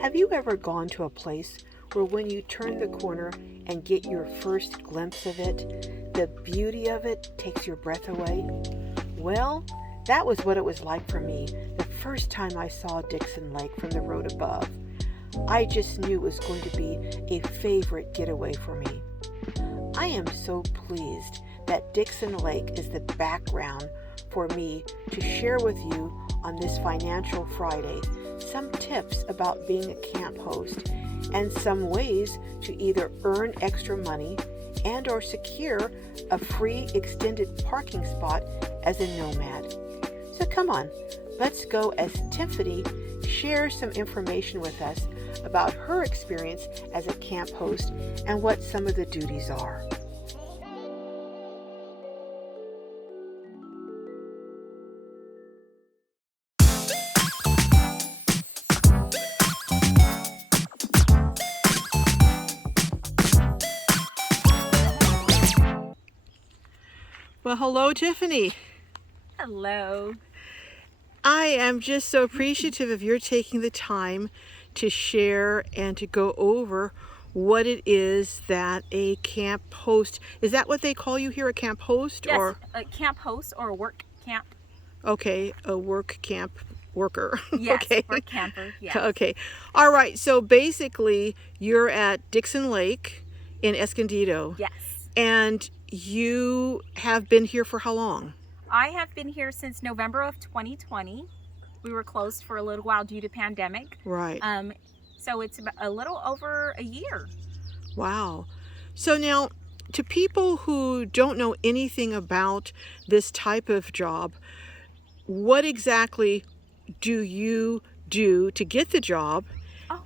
Have you ever gone to a place where when you turn the corner and get your first glimpse of it, the beauty of it takes your breath away? Well, that was what it was like for me the first time I saw Dixon Lake from the road above. I just knew it was going to be a favorite getaway for me. I am so pleased that Dixon Lake is the background for me to share with you on this Financial Friday some tips about being a camp host and some ways to either earn extra money and or secure a free extended parking spot as a nomad. So come on, let's go as Tiffany shares some information with us about her experience as a camp host and what some of the duties are. Well, hello, Tiffany. Hello. I am just so appreciative of your taking the time to share and to go over what it is that a camp host, is that what they call you here, a camp host? Yes, or a camp host or a work camp. Okay, a work camp worker. Yes, Okay. work camper, yes. Okay. All right, so basically you're at Dixon Lake in Escondido. Yes. And you have been here for how long? I have been here since November of 2020. We were closed for a little while due to pandemic. Right. So it's about a little over a year. Wow. So now, to people who don't know anything about this type of job, what exactly do you do to get the job?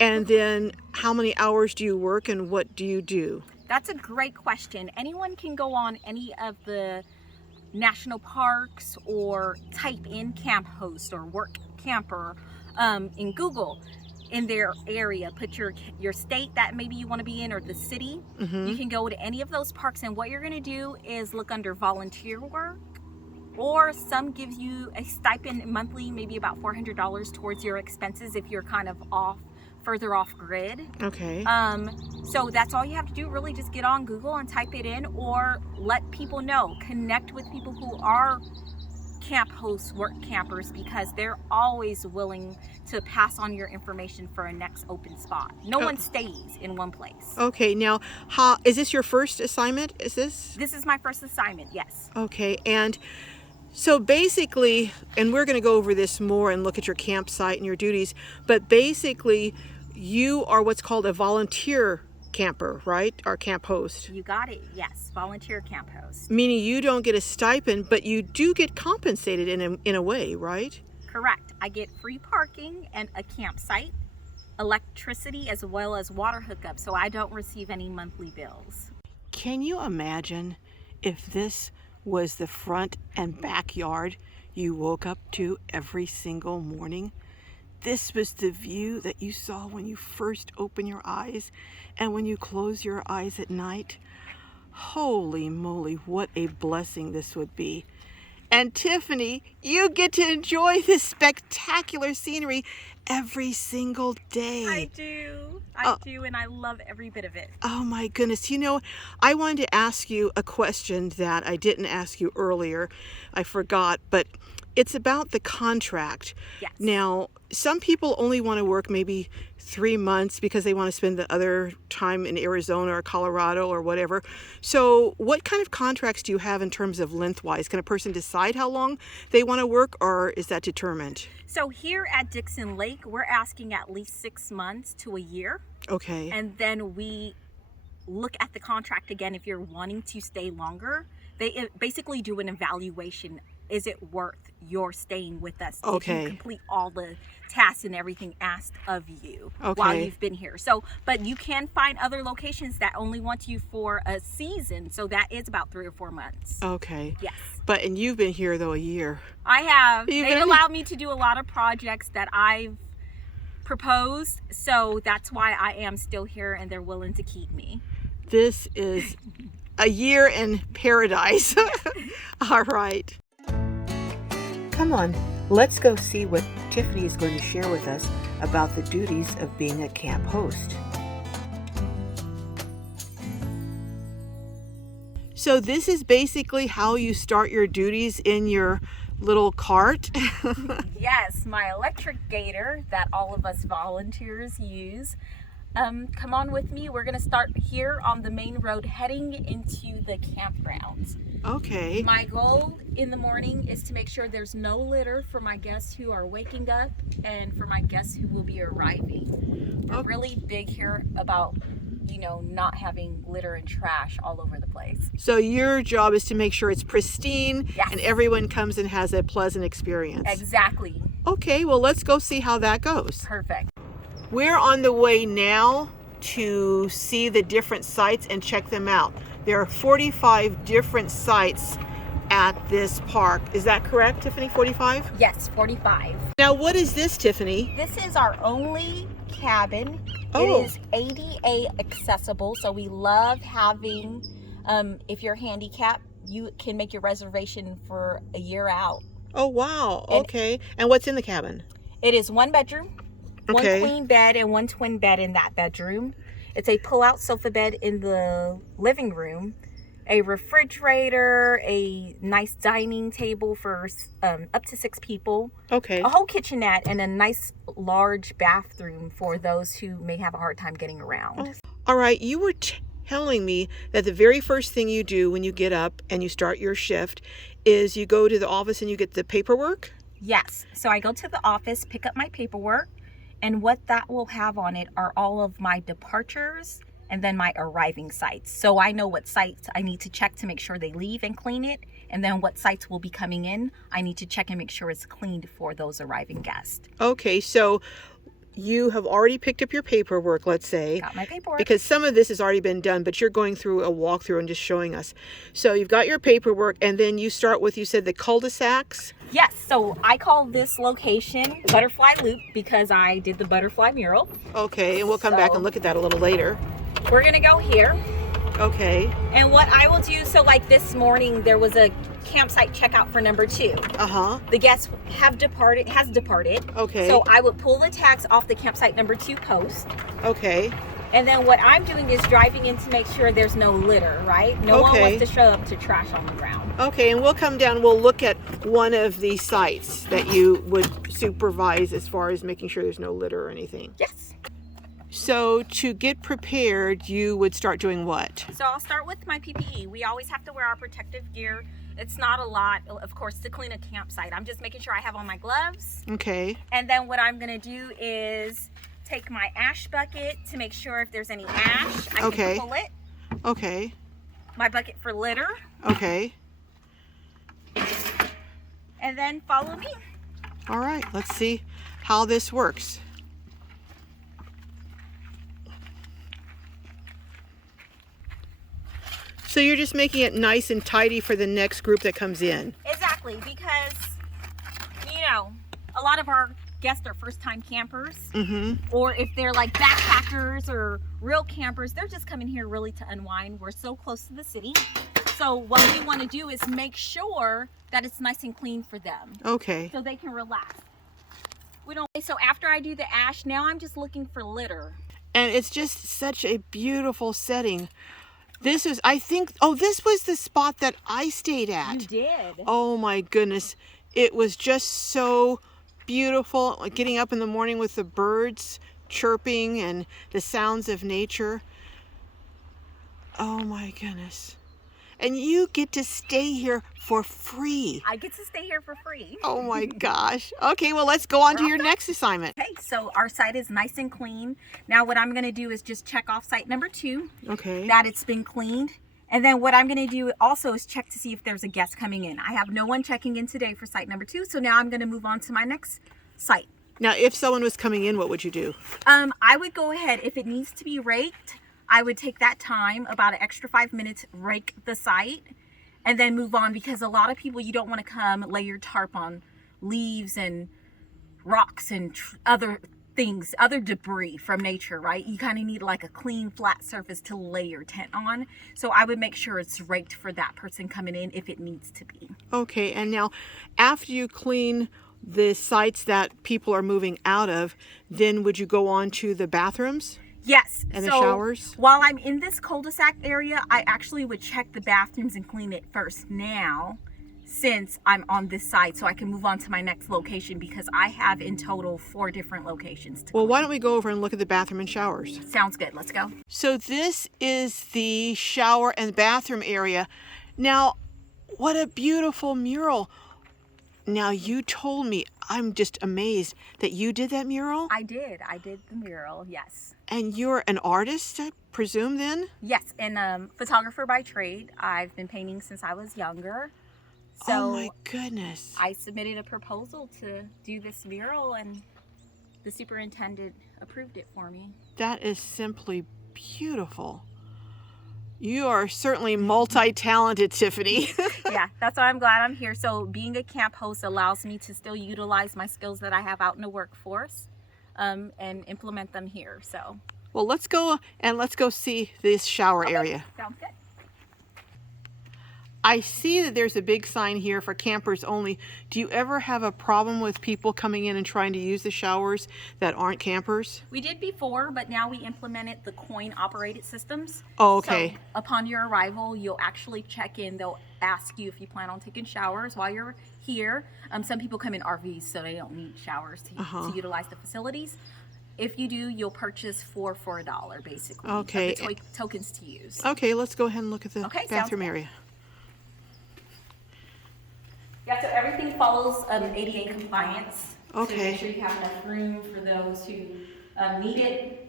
And then how many hours do you work and what do you do? That's a great question. Anyone can go on any of the national parks or type in camp host or work camper in Google in their area. Put your state that maybe you want to be in or the city. Mm-hmm. You can go to any of those parks, and what you're going to do is look under volunteer work, or some gives you a stipend monthly, maybe about $400 towards your expenses if you're kind of further off grid. Okay. So that's all you have to do, really just get on Google and type it in, or let people know, connect with people who are camp hosts, work campers, because they're always willing to pass on your information for a next open spot. No one stays in one place. Okay, now, is this your first assignment? This is my first assignment, yes. Okay, and so basically, and we're going to go over this more and look at your campsite and your duties, but basically you are what's called a volunteer camper, right? Or camp host. You got it, yes. Volunteer camp host. Meaning you don't get a stipend, but you do get compensated in a way, right? Correct. I get free parking and a campsite, electricity, as well as water hookup, so I don't receive any monthly bills. Can you imagine if this was the front and backyard you woke up to every single morning? This was the view that you saw when you first open your eyes and when you close your eyes at night. Holy moly, what a blessing this would be. And Tiffany, you get to enjoy this spectacular scenery every single day. I do. I do, and I love every bit of it. Oh my goodness. You know, I wanted to ask you a question that I didn't ask you earlier. I forgot, but it's about the contract. Yes. Now, some people only want to work maybe 3 months because they want to spend the other time in Arizona or Colorado or whatever. So what kind of contracts do you have in terms of lengthwise? Can a person decide how long they want to work, or is that determined? So here at Dixon Lake, we're asking at least 6 months to a year. Okay. And then we look at the contract again if you're wanting to stay longer. They basically do an evaluation. Is it worth your staying with us? Okay. Did you complete all the tasks and everything asked of you Okay. while you've been here? So, but you can find other locations that only want you for a season. So that is about 3 or 4 months. Okay. Yes. And you've been here though a year. I have. You've They've been- allowed me to do a lot of projects that I've proposed. So that's why I am still here, and they're willing to keep me. This is a year in paradise. All right. Come on, Let's go see what Tiffany is going to share with us about the duties of being a camp host. So this is basically how you start your duties in your little cart. Yes, my electric gator that all of us volunteers use. Come on with me. We're going to start here on the main road heading into the campgrounds. Okay. My goal in the morning is to make sure there's no litter for my guests who are waking up and for my guests who will be arriving. We're really big here about, not having litter and trash all over the place. So your job is to make sure it's pristine. Yes. And everyone comes and has a pleasant experience. Exactly. Okay, well, let's go see how that goes. Perfect. We're on the way now to see the different sites and check them out. There are 45 different sites at this park. Is that correct, Tiffany? 45? Yes, 45. Now, what is this, Tiffany? This is our only cabin. Oh. It is ADA accessible, so we love having, if you're handicapped, you can make your reservation for a year out. Oh, wow. Okay. And what's in the cabin? It is one bedroom, Okay. one queen bed, and one twin bed in that bedroom. It's a pull-out sofa bed in the living room, a refrigerator, a nice dining table for up to 6 people, Okay. a whole kitchenette, and a nice large bathroom for those who may have a hard time getting around. All right. You were telling me that the very first thing you do when you get up and you start your shift is you go to the office and you get the paperwork? Yes. So I go to the office, pick up my paperwork, and what that will have on it are all of my departures and then my arriving sites. So I know what sites I need to check to make sure they leave and clean it, and then what sites will be coming in. I need to check and make sure it's cleaned for those arriving guests. Okay, so you have already picked up your paperwork, let's say. Got my paperwork. Because some of this has already been done, but you're going through a walkthrough and just showing us. So you've got your paperwork, and then you start with, you said, the cul-de-sacs? Yes, so I call this location Butterfly Loop because I did the butterfly mural. Okay, and we'll come back and look at that a little later. We're gonna go here. Okay. And what I will do, so like this morning, there was a campsite checkout for number 2. Uh-huh. The guest has departed. Okay. So I would pull the tags off the campsite number 2 post. Okay. And then what I'm doing is driving in to make sure there's no litter, right? No one wants to show up to trash on the ground. Okay, and we'll come down, we'll look at one of the sites that you would supervise as far as making sure there's no litter or anything. Yes. So to get prepared, you would start doing what? So I'll start with my PPE. We always have to wear our protective gear. It's not a lot, of course, to clean a campsite. I'm just making sure I have on my gloves. Okay. And then what I'm gonna do is take my ash bucket to make sure if there's any ash, I can pull it. Okay. My bucket for litter. Okay. And then follow me. All right, let's see how this works. So you're just making it nice and tidy for the next group that comes in. Exactly, because, a lot of our guests are first-time campers. Mm-hmm. Or if they're like backpackers or real campers, they're just coming here really to unwind. We're so close to the city. So what we want to do is make sure that it's nice and clean for them. Okay. So they can relax. So after I do the ash, now I'm just looking for litter. And it's just such a beautiful setting. This is, I think, this was the spot that I stayed at. You did. Oh my goodness. It was just so beautiful. Like getting up in the morning with the birds chirping and the sounds of nature. Oh my goodness. And you get to stay here for free. I get to stay here for free. Oh my gosh. Okay, well, let's go on to your next assignment. Okay, so our site is nice and clean. Now what I'm going to do is just check off site number 2. Okay. That it's been cleaned. And then what I'm going to do also is check to see if there's a guest coming in. I have no one checking in today for site number 2, so now I'm going to move on to my next site. Now, if someone was coming in, what would you do? I would go ahead, if it needs to be raked, I would take that time, about an extra 5 minutes, rake the site, and then move on, because a lot of people, you don't want to come lay your tarp on leaves and rocks and other things, other debris from nature, right? You kind of need like a clean, flat surface to lay your tent on. So I would make sure it's raked for that person coming in if it needs to be. Okay, and now after you clean the sites that people are moving out of, then would you go on to the bathrooms? Yes. And the showers? While I'm in this cul-de-sac area, I actually would check the bathrooms and clean it first now, since I'm on this site, so I can move on to my next location, because I have in total 4 different locations to Well, clean. why don't we go over and look at the bathroom and showers? Sounds good. Let's go. So this is the shower and bathroom area. Now, what a beautiful mural. Now, you told me, I'm just amazed that you did that mural? I did the mural, yes. And you're an artist, I presume, then? Yes, and photographer by trade. I've been painting since I was younger. So Oh my goodness. I submitted a proposal to do this mural, and the superintendent approved it for me. That is simply beautiful. You are certainly multi-talented, Tiffany. Yeah, that's why I'm glad I'm here. So being a camp host allows me to still utilize my skills that I have out in the workforce, and implement them here. So Well, let's go see this shower area. sounds good. I see that there's a big sign here for campers only. Do you ever have a problem with people coming in and trying to use the showers that aren't campers? We did before, but now we implemented the coin operated systems. Oh, okay. So upon your arrival, you'll actually check in. They'll ask you if you plan on taking showers while you're here. Some people come in RVs, so they don't need showers to utilize the facilities. If you do, you'll purchase for $1, basically. Okay. Of the tokens to use. Okay, let's go ahead and look at the Okay, sounds bathroom good. area. Yeah, so everything follows ADA compliance. Okay. So make sure you have enough room for those who need it.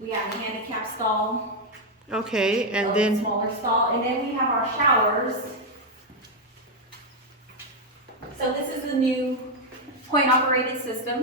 We have a handicap stall. Okay, and A then, smaller stall, and then we have our showers. So this is the new coin-operated system,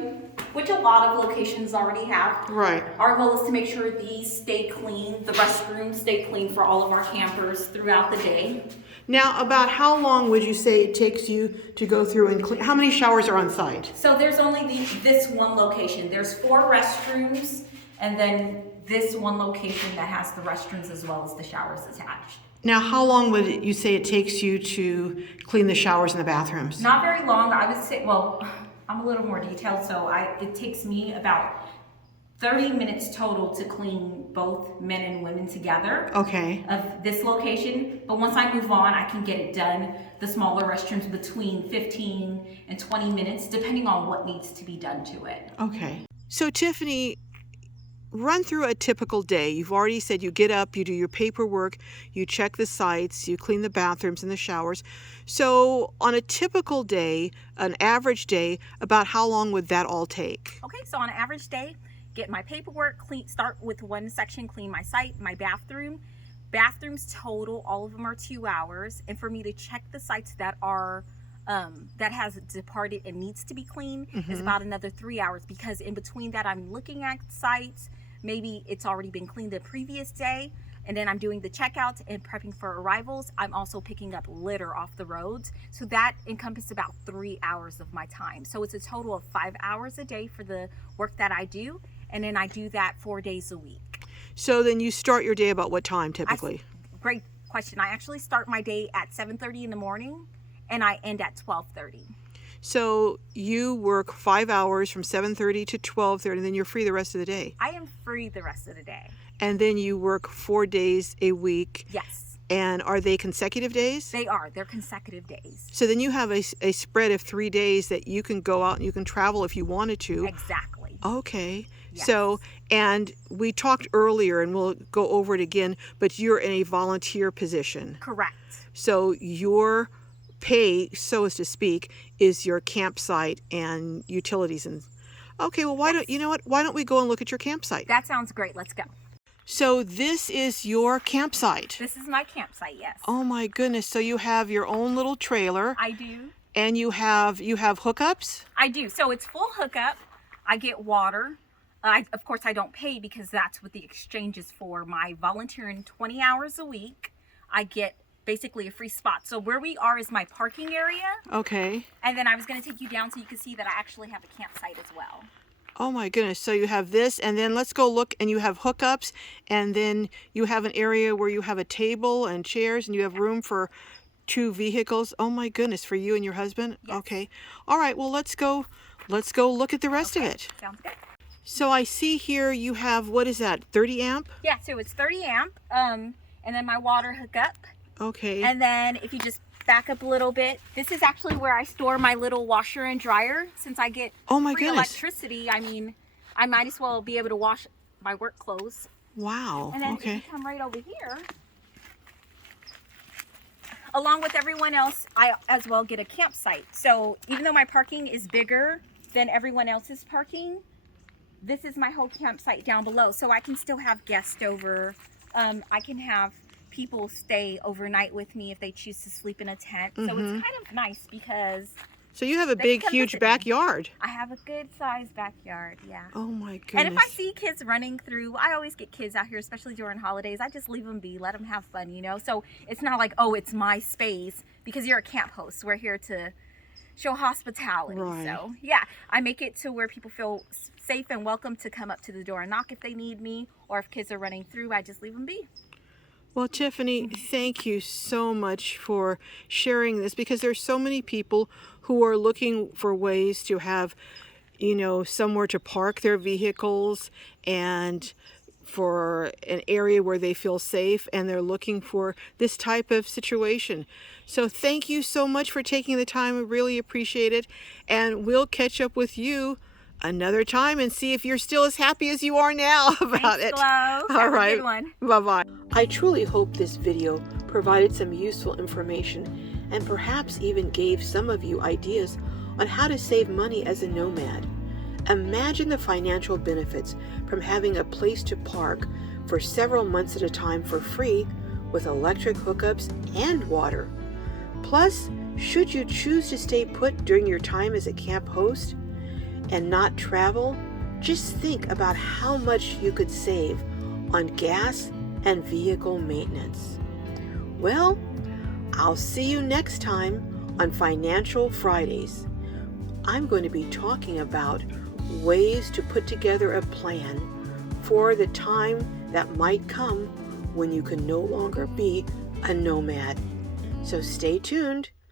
which a lot of locations already have. right. Our goal is to make sure these stay clean, the restrooms stay clean for all of our campers throughout the day. Now, about how long would you say it takes you to go through and clean? How many showers are on site? So there's only this one location. There's 4 restrooms, and then this one location that has the restrooms as well as the showers attached. Now, how long would you say it takes you to clean the showers and the bathrooms? Not very long. I would say, well, I'm a little more detailed, so it takes me about 30 minutes total to clean both men and women together Okay. of this location. But once I move on, I can get it done, the smaller restrooms, between 15 and 20 minutes, depending on what needs to be done to it. Okay. So, Tiffany, run through a typical day. You've already said you get up, you do your paperwork, you check the sites, you clean the bathrooms and the showers. So, on a typical day, an average day, about how long would that all take? Okay, so on an average day, get my paperwork, start with one section, clean my site, my bathroom. Bathrooms total, all of them are 2 hours. And for me to check the sites that are that has departed and needs to be cleaned is about another 3 hours, because in between that I'm looking at sites, maybe it's already been cleaned the previous day, and then I'm doing the checkouts and prepping for arrivals. I'm also picking up litter off the roads, so that encompasses about 3 hours of my time. So it's a total of 5 hours a day for the work that I do, and then I do that 4 days a week. So then you start your day about what time typically? Great question. I actually start my day at 7:30 in the morning, and I end at 12:30. So you work 5 hours from 7:30 to 12:30, and then you're free the rest of the day. I am free the rest of the day. And then you work 4 days a week. Yes, And are they consecutive days? they are. They're consecutive days. So then you have a spread of 3 days that you can go out and you can travel if you wanted to. Exactly. Okay. Yes. So, and we talked earlier, and we'll go over it again, but you're in a volunteer position. Correct. So your pay, so as to speak, is your campsite and utilities. And okay, well, why don't we go and look at your campsite? That sounds great. Let's go. So this is your campsite. This is my campsite, yes. Oh my goodness. So you have your own little trailer. I do. And you have hookups? I do. So it's full hookup. I get water. Of course, I don't pay because that's what the exchange is for. My volunteering 20 hours a week, I get basically a free spot. So where we are is my parking area. Okay. And then I was going to take you down so you can see that I actually have a campsite as well. Oh my goodness. So you have this, and then let's go look, and you have hookups, and then you have an area where you have a table and chairs, and you have room for 2 vehicles. Oh my goodness, for you and your husband? Yes. Okay. All right, well, let's go look at the rest of it. Sounds good. So I see here you have, what is that, 30 amp? Yeah, so it's 30 amp, and then my water hookup. Okay. And then if you just back up a little bit, this is actually where I store my little washer and dryer. Since I get free electricity, I mean, I might as well be able to wash my work clothes. Wow. And then if you come right over here, along with everyone else, I as well get a campsite. So even though my parking is bigger than everyone else's parking, this is my whole campsite down below. So I can still have guests over. I can have people stay overnight with me if they choose to sleep in a tent. So it's kind of nice because... So you have a big, huge backyard. I have a good sized backyard, yeah. Oh my goodness. And if I see kids running through, I always get kids out here, especially during holidays. I just leave them be, let them have fun, you know? So it's not like, oh, it's my space, because you're a camp host. We're here to show hospitality. Right. So yeah, I make it to where people feel safe and welcome to come up to the door and knock if they need me, or if kids are running through, I just leave them be. Well, Tiffany, thank you so much for sharing this, because there's so many people who are looking for ways to have, you know, somewhere to park their vehicles and for an area where they feel safe, and they're looking for this type of situation. So thank you so much for taking the time. I really appreciate it. And we'll catch up with you another time and see if you're still as happy as you are now about it. All right. Have a good one. Bye-bye. I truly hope this video provided some useful information and perhaps even gave some of you ideas on how to save money as a nomad. Imagine the financial benefits from having a place to park for several months at a time for free with electric hookups and water. Plus, should you choose to stay put during your time as a camp host and not travel, just think about how much you could save on gas and vehicle maintenance. Well, I'll see you next time on Financial Fridays. I'm going to be talking about ways to put together a plan for the time that might come when you can no longer be a nomad. So stay tuned.